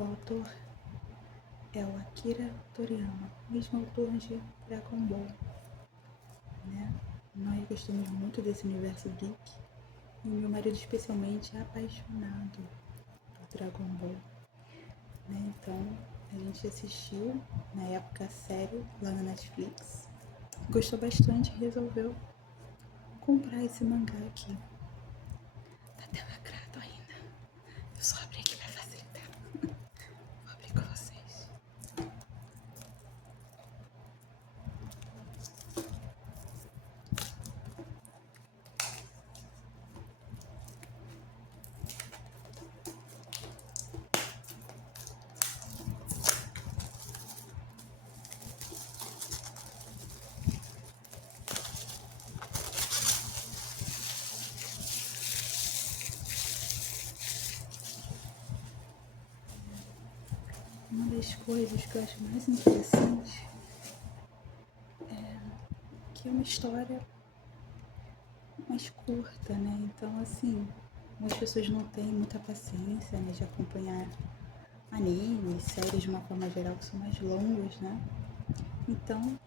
O autor é o Akira Toriyama, mesmo autor de Dragon Ball, né? Nós gostamos muito desse universo geek e meu marido especialmente é apaixonado por Dragon Ball, né? Então a gente assistiu na época a série lá na Netflix, gostou bastante e resolveu comprar esse mangá aqui. Tá até lacrado ainda. Eu só abri aqui pra facilitar. Vou abrir com vocês. Uma das coisas que eu acho mais interessante é que é uma história mais curta, né? Então, assim, muitas pessoas não têm muita paciência, né, de acompanhar animes, séries de uma forma geral que são mais longas, né? Então,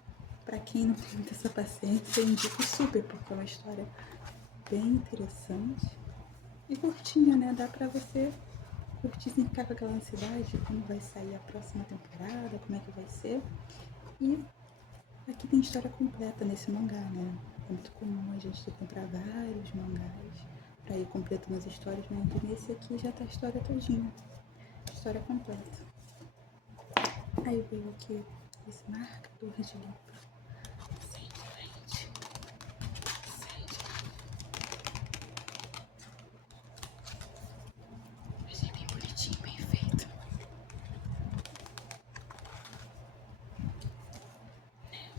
pra quem não tem muita essa paciência, eu indico super, porque é uma história bem interessante e curtinha, né? Dá pra você curtir sem ficar com aquela ansiedade de como vai sair a próxima temporada, como é que vai ser. E aqui tem história completa nesse mangá, né? É muito comum a gente comprar vários mangás pra ir completando as histórias, né? E nesse aqui já tá a história todinha, história completa. Aí veio aqui esse marcador de livro. Sem frente. Achei bem bonitinho, bem feito. Né?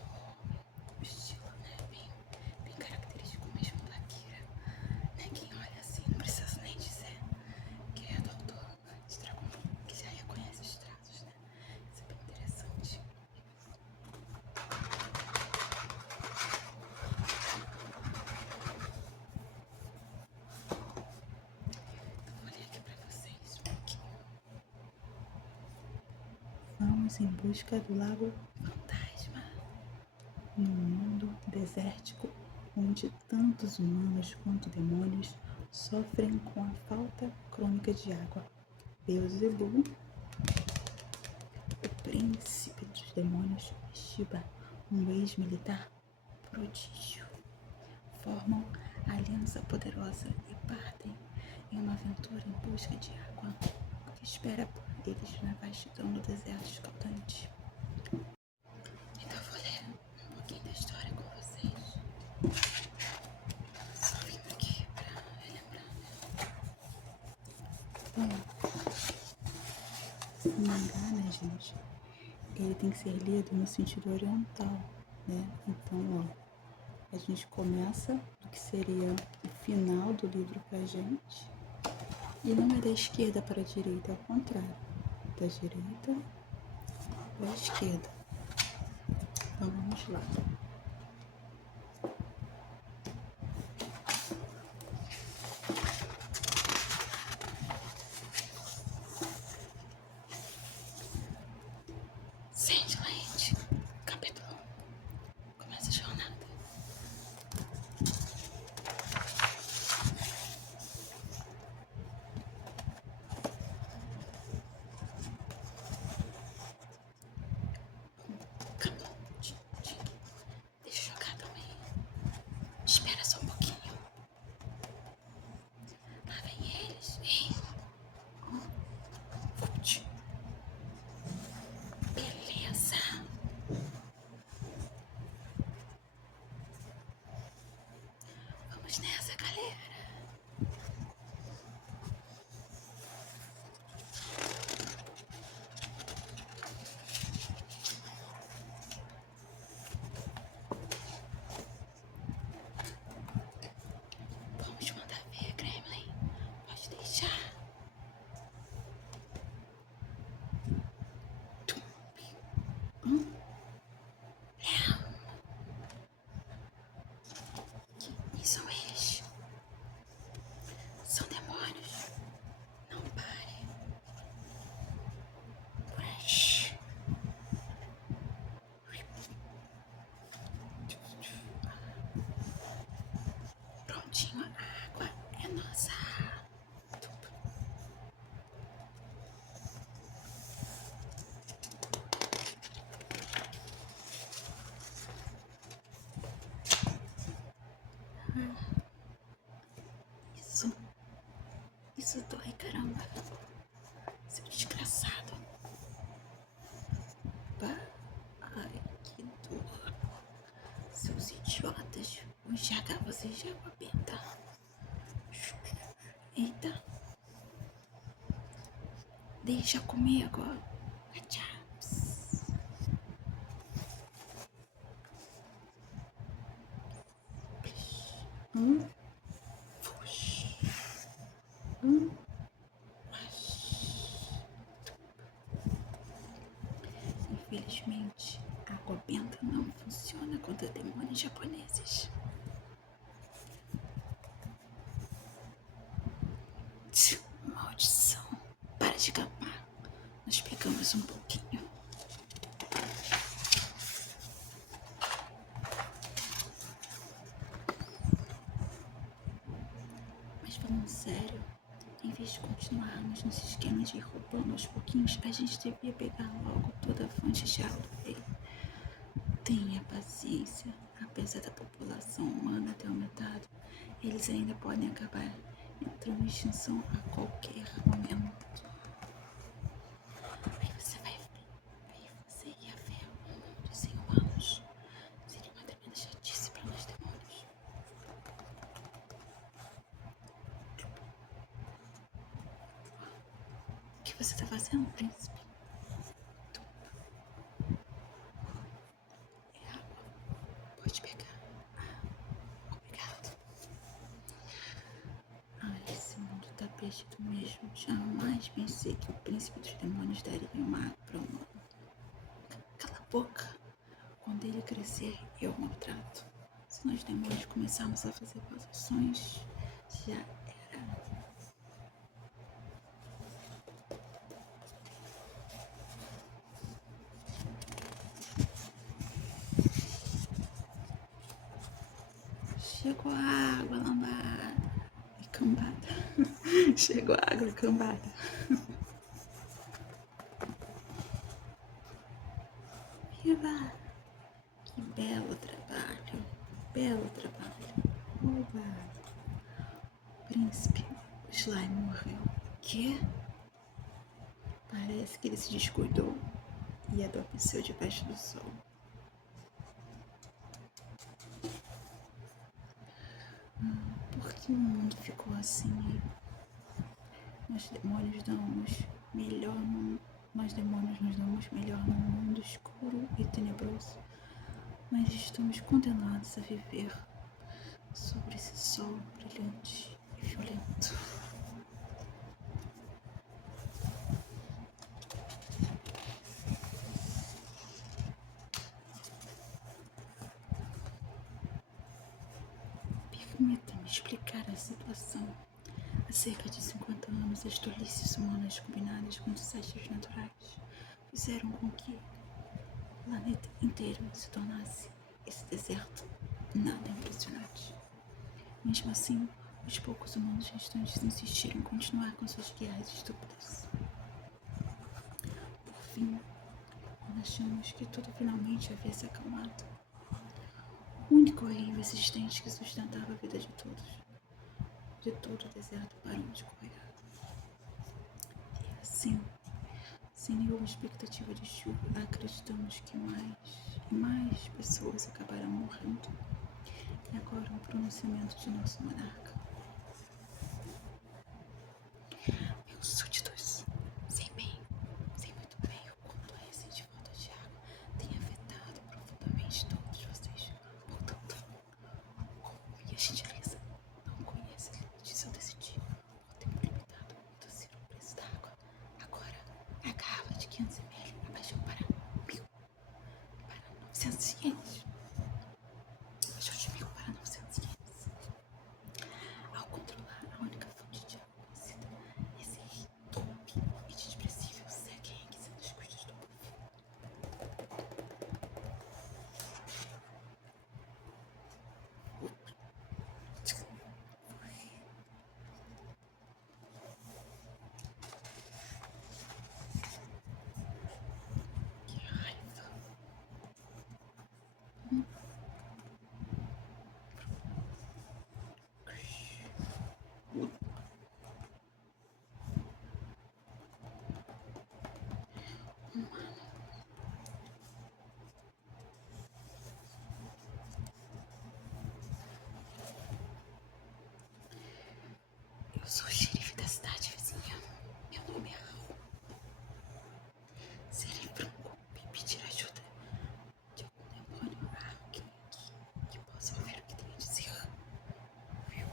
O estilo, né? Bem característico mesmo da Akira. Né? Quem olha assim, não precisa nem dizer que é do autor de Dragon Ball, que já reconhece os traços, né? Isso é bem interessante. Vou ler aqui pra vocês um pouquinho. Vamos em busca do Lago Fantasma, num mundo desértico onde tantos humanos quanto demônios sofrem com a falta crônica de água. Beelzebub, o príncipe dos demônios, Shiba, um ex-militar prodígio, formam aliança poderosa e partem em uma aventura em busca de água que espera por eles na vastidão do deserto escaldante. Então eu vou ler um pouquinho da história com vocês. Só vim aqui pra relembrar. Bom, o mangá, né, gente, ele tem que ser lido no sentido oriental, né? Então, ó, a gente começa do que seria o final do livro pra gente, e não é da esquerda para a direita, é o contrário, da direita para a esquerda. Então vamos lá. Sandland, capítulo 1. Começa a jornada. Calma, deixa eu jogar também. Espera só um pouquinho. Lá vem eles. Ei. Beleza. Vamos nessa, galera. Vamos mandar ver, Gremlin. Pode deixar. E são eles. idiotas. Vou enxergar vocês de água benta. Eita. Deixa comigo. Chaps. Fush. Infelizmente, a água benta não funciona contra demônios japoneses. Maldição. Para de gapar. Nós pegamos um pouquinho. Mas falando sério, em vez de continuarmos nesse esquema de ir roubando aos pouquinhos, a gente devia pegar logo toda a fonte de água do rei. Tenha paciência. Apesar da população humana ter aumentado, eles ainda podem acabar entrando em extinção a qualquer momento. Aí você ia ver um mundo sem humanos. Seria uma tremenda chatice para nós demônios. O que você tá fazendo, príncipe? É água. Pode pegar. Obrigado. Esse mundo tá perdido mesmo. Jamais pensei que o príncipe dos demônios daria uma água para um humano. Cala a boca. Quando ele crescer, eu maltrato. Se nós demônios começarmos a fazer posições, já era. Chegou a água, lambada e cambada. Chegou a água e cambada. Viva! Que belo trabalho. Belo trabalho. Oba! Príncipe, o slime morreu. Quê? Parece que ele se descuidou e adormeceu debaixo do sol. Por que o mundo ficou assim? Nós demônios nos damos melhor num mundo escuro e tenebroso, mas estamos condenados a viver sobre esse sol brilhante e violento. Permita-me explicar a situação. Há cerca de 50 anos, as tolices humanas combinadas com desastres naturais fizeram com que o planeta inteiro se tornasse esse deserto nada impressionante. Mesmo assim, os poucos humanos restantes insistiram em continuar com suas guerras estúpidas. Por fim, quando achamos que tudo finalmente havia se acalmado, o único rio existente que sustentava a vida de todo o deserto parou de correr. E assim, sem nenhuma expectativa de chuva, acreditamos que mais e mais pessoas acabarão morrendo. E agora o pronunciamento de nosso monarca. Meus súditos, sei muito bem o quanto a recente falta de água tem afetado profundamente todos vocês. Portanto, como minha gentileza não conhece limites, eu decidi, por tempo limitado, reduzir o preço da água. Agora, a garrafa de 500 ml abaixou para 1.000, para 900 ienes. Abaixou de 1.000 para 900 ienes. Ao controlar a única fonte de água conhecida, esse rei torpe e desprezível segue enriquecendo os custos do povo. Que raiva. sou o xerife da cidade vizinha. Meu nome é Raul. Serei franco e pedir ajuda de algum demônio, que possa ouvir o que tenho a dizer. Viu?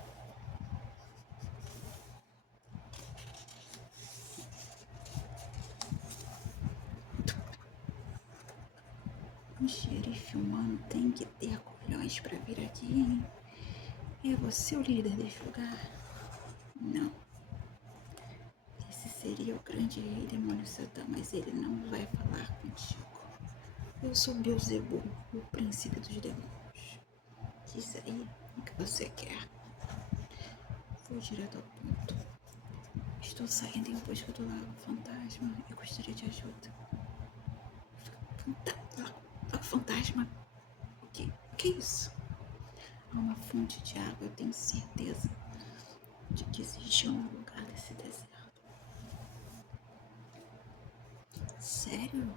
Um xerife humano tem que ter colhões pra vir aqui, hein? É você o líder desse lugar? Não. Esse seria o grande rei demônio Satã, mas ele não vai falar contigo. Eu sou Beelzebub, o príncipe dos demônios. Diz aí o que você quer. Vou direto ao ponto. Estou saindo em busca do lago fantasma e gostaria de ajuda. Lago fantasma? O que é isso? Há uma fonte de água, eu tenho certeza de que existe um lugar desse deserto. Sério?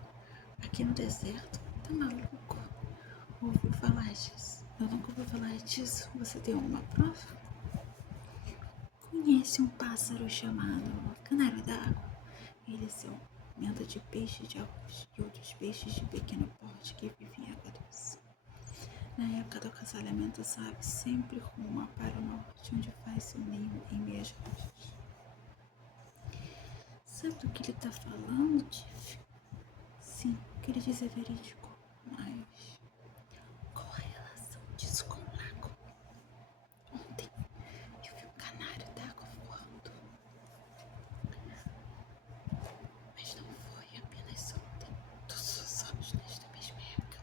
Aqui no deserto? Tá maluco? Ouviu falar disso? Eu nunca ouvi falar disso. Você tem alguma prova? Conhece um pássaro chamado canário d'água? Ele se alimenta de peixes de arroz e outros peixes de pequeno porte que vivem em água doce. Na época do acasalamento, as aves sempre rumam para o norte, onde faz seu ninho em meias rochas. Sabe do que ele está falando, Tiff? Sim, o que ele diz é verídico, mas qual a relação disso com o lago? Ontem eu vi um canário d'água voando, mas não foi apenas ontem. Todos os anos, nesta mesma época,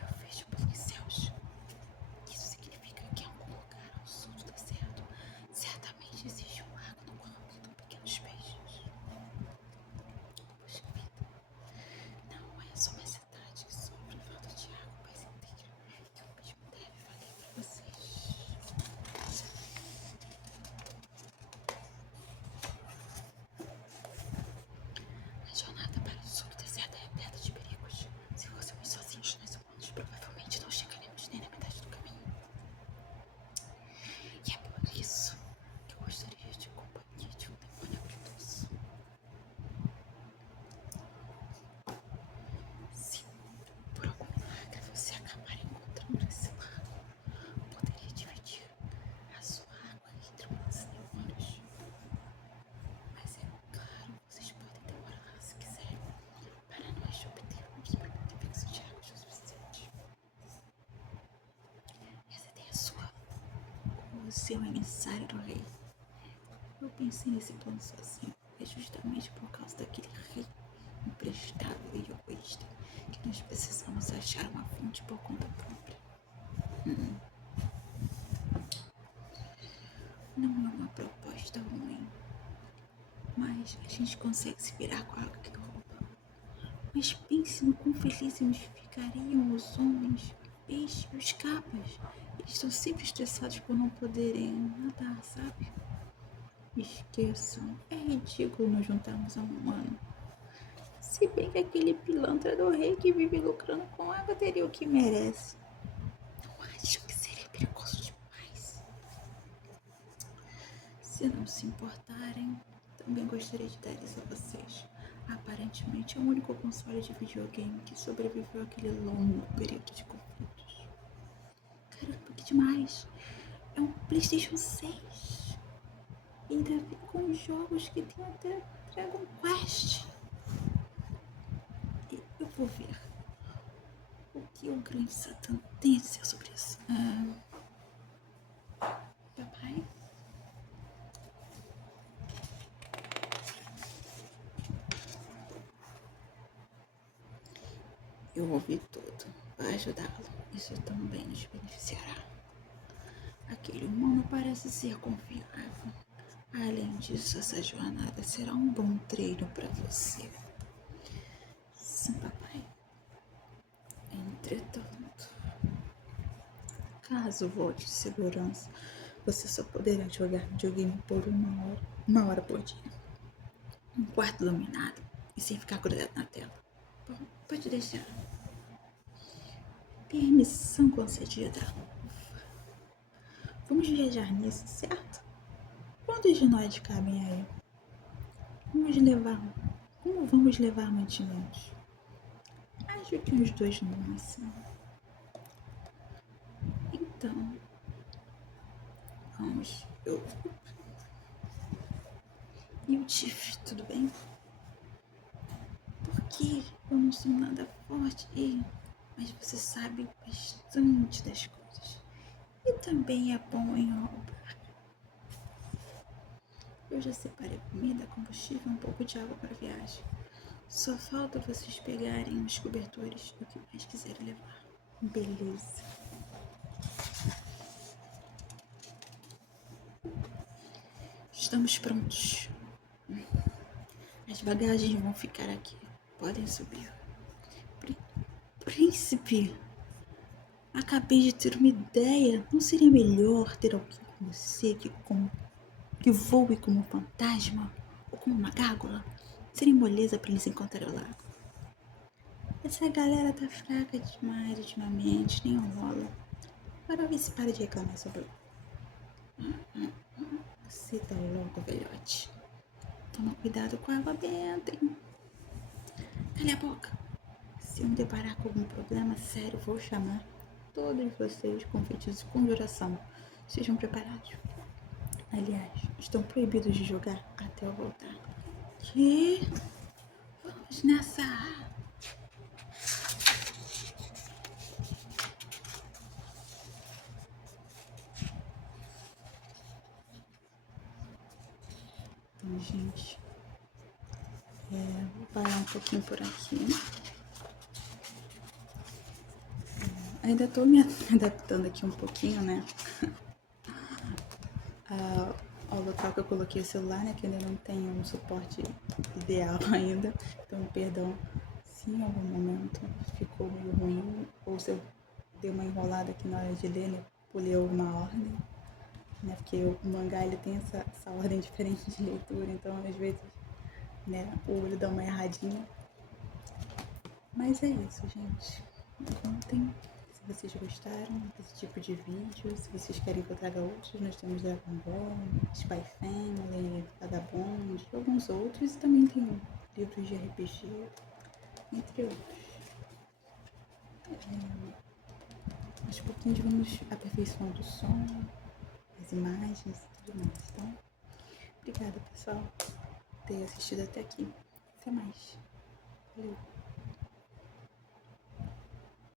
eu vejo pelos céus. Isso significa que em algum lugar ao sul do deserto, certamente existe um lago no qual habitam pequenos peixes. Poxa vida, não é só uma cidade que sofre falta de água, o país inteiro. E o mesmo deve valer para vocês. A jornada para o sul do deserto é repleta de perigos. Se fôssemos sozinhos, nós humanos provavelmente não chegaremos nem na metade do caminho. E é por isso que eu gostaria de companhia de um demônio habilidoso. Se por algum milagre você acabar encontrando esse lago, poderia dividir a sua água entre humanos e demônios. Mas é claro, vocês podem demorar lá se quiserem, para nós obter um fluxo de água o suficiente. Essa ideia é sua, o seu emissário do rei. Eu pensei nesse plano sozinho. É justamente por causa daquele rei imprestável e egoísta que nós precisamos achar uma fonte por conta própria. Não é uma proposta ruim, mas a gente consegue se virar com a água que rouba. Mas pense no quão felizes ficariam os homens, peixes e os capas. Eles estão sempre estressados por não poderem nadar, sabe? Esqueçam, é ridículo nos juntarmos a um humano. Se bem que aquele pilantra do rei que vive lucrando com água teria o que merece. Não acham que seria perigoso demais? Se não se importarem, também gostaria de dar isso a vocês. Aparentemente é o único console de videogame que sobreviveu àquele longo período de conflitos. Caramba, que demais! É um PlayStation 6. E ainda vem com jogos que tem até Dragon Quest. E eu vou ver o que o grande Satã tem a dizer sobre isso. Papai? Eu ouvi tudo. Vai ajudá-lo. Isso também nos beneficiará. Aquele humano parece ser confiável. Além disso, essa jornada será um bom treino para você. Sim, papai. Entretanto, caso volte de segurança, você só poderá jogar videogame por uma hora por dia. Um quarto iluminado e sem ficar grudado na tela. Bom, pode deixar. Permissão concedida. Vamos viajar nisso, certo? Com Quantos de nós cabem aí? Vamos levar. Como vamos levar mantimentos? Acho que uns 2 no máximo. Então, vamos. E o Tiff, tudo bem? Porque eu não sou nada forte, mas você sabe bastante das coisas. E também é bom em obra. Eu já separei comida, combustível e um pouco de água para a viagem. Só falta vocês pegarem os cobertores e o que mais quiserem levar. Beleza. Estamos prontos. As bagagens vão ficar aqui. Podem subir. Príncipe, acabei de ter uma ideia. Não seria melhor ter alguém como você que voe como um fantasma ou como uma gárgula? Seria moleza para eles encontrarem o lago. Essa galera tá fraca demais ultimamente, nem rola. Para ver se para de reclamar sobre. Você tá louco, velhote. Toma cuidado com a água benta, hein? Cala a boca. Se eu me deparar com algum problema sério, vou chamar todos vocês com feitiços de conjuração. Sejam preparados. Aliás, estão proibidos de jogar até eu voltar. Que? Vamos nessa! Então, gente, vou parar um pouquinho por aqui. Ainda tô me adaptando aqui um pouquinho, né? Ao local que eu coloquei o celular, né? Que ainda não tem um suporte ideal ainda. Então, perdão se em algum momento ficou meio ruim ou se eu dei uma enrolada aqui na hora de ler, né? Pulei alguma ordem, né? Porque o mangá ele tem essa ordem diferente de leitura, então às vezes, né? O olho dá uma erradinha. Mas é isso, gente. Contem se vocês gostaram desse tipo de vídeo, se vocês querem que eu traga outros. Nós temos Dragon Ball, Spy Family, Vagabond, alguns outros. E também tem livros de RPG, entre outros. Aos pouquinhos vamos aperfeiçoando o som, as imagens e tudo mais, tá? Obrigada, pessoal, por ter assistido até aqui. Até mais. Valeu.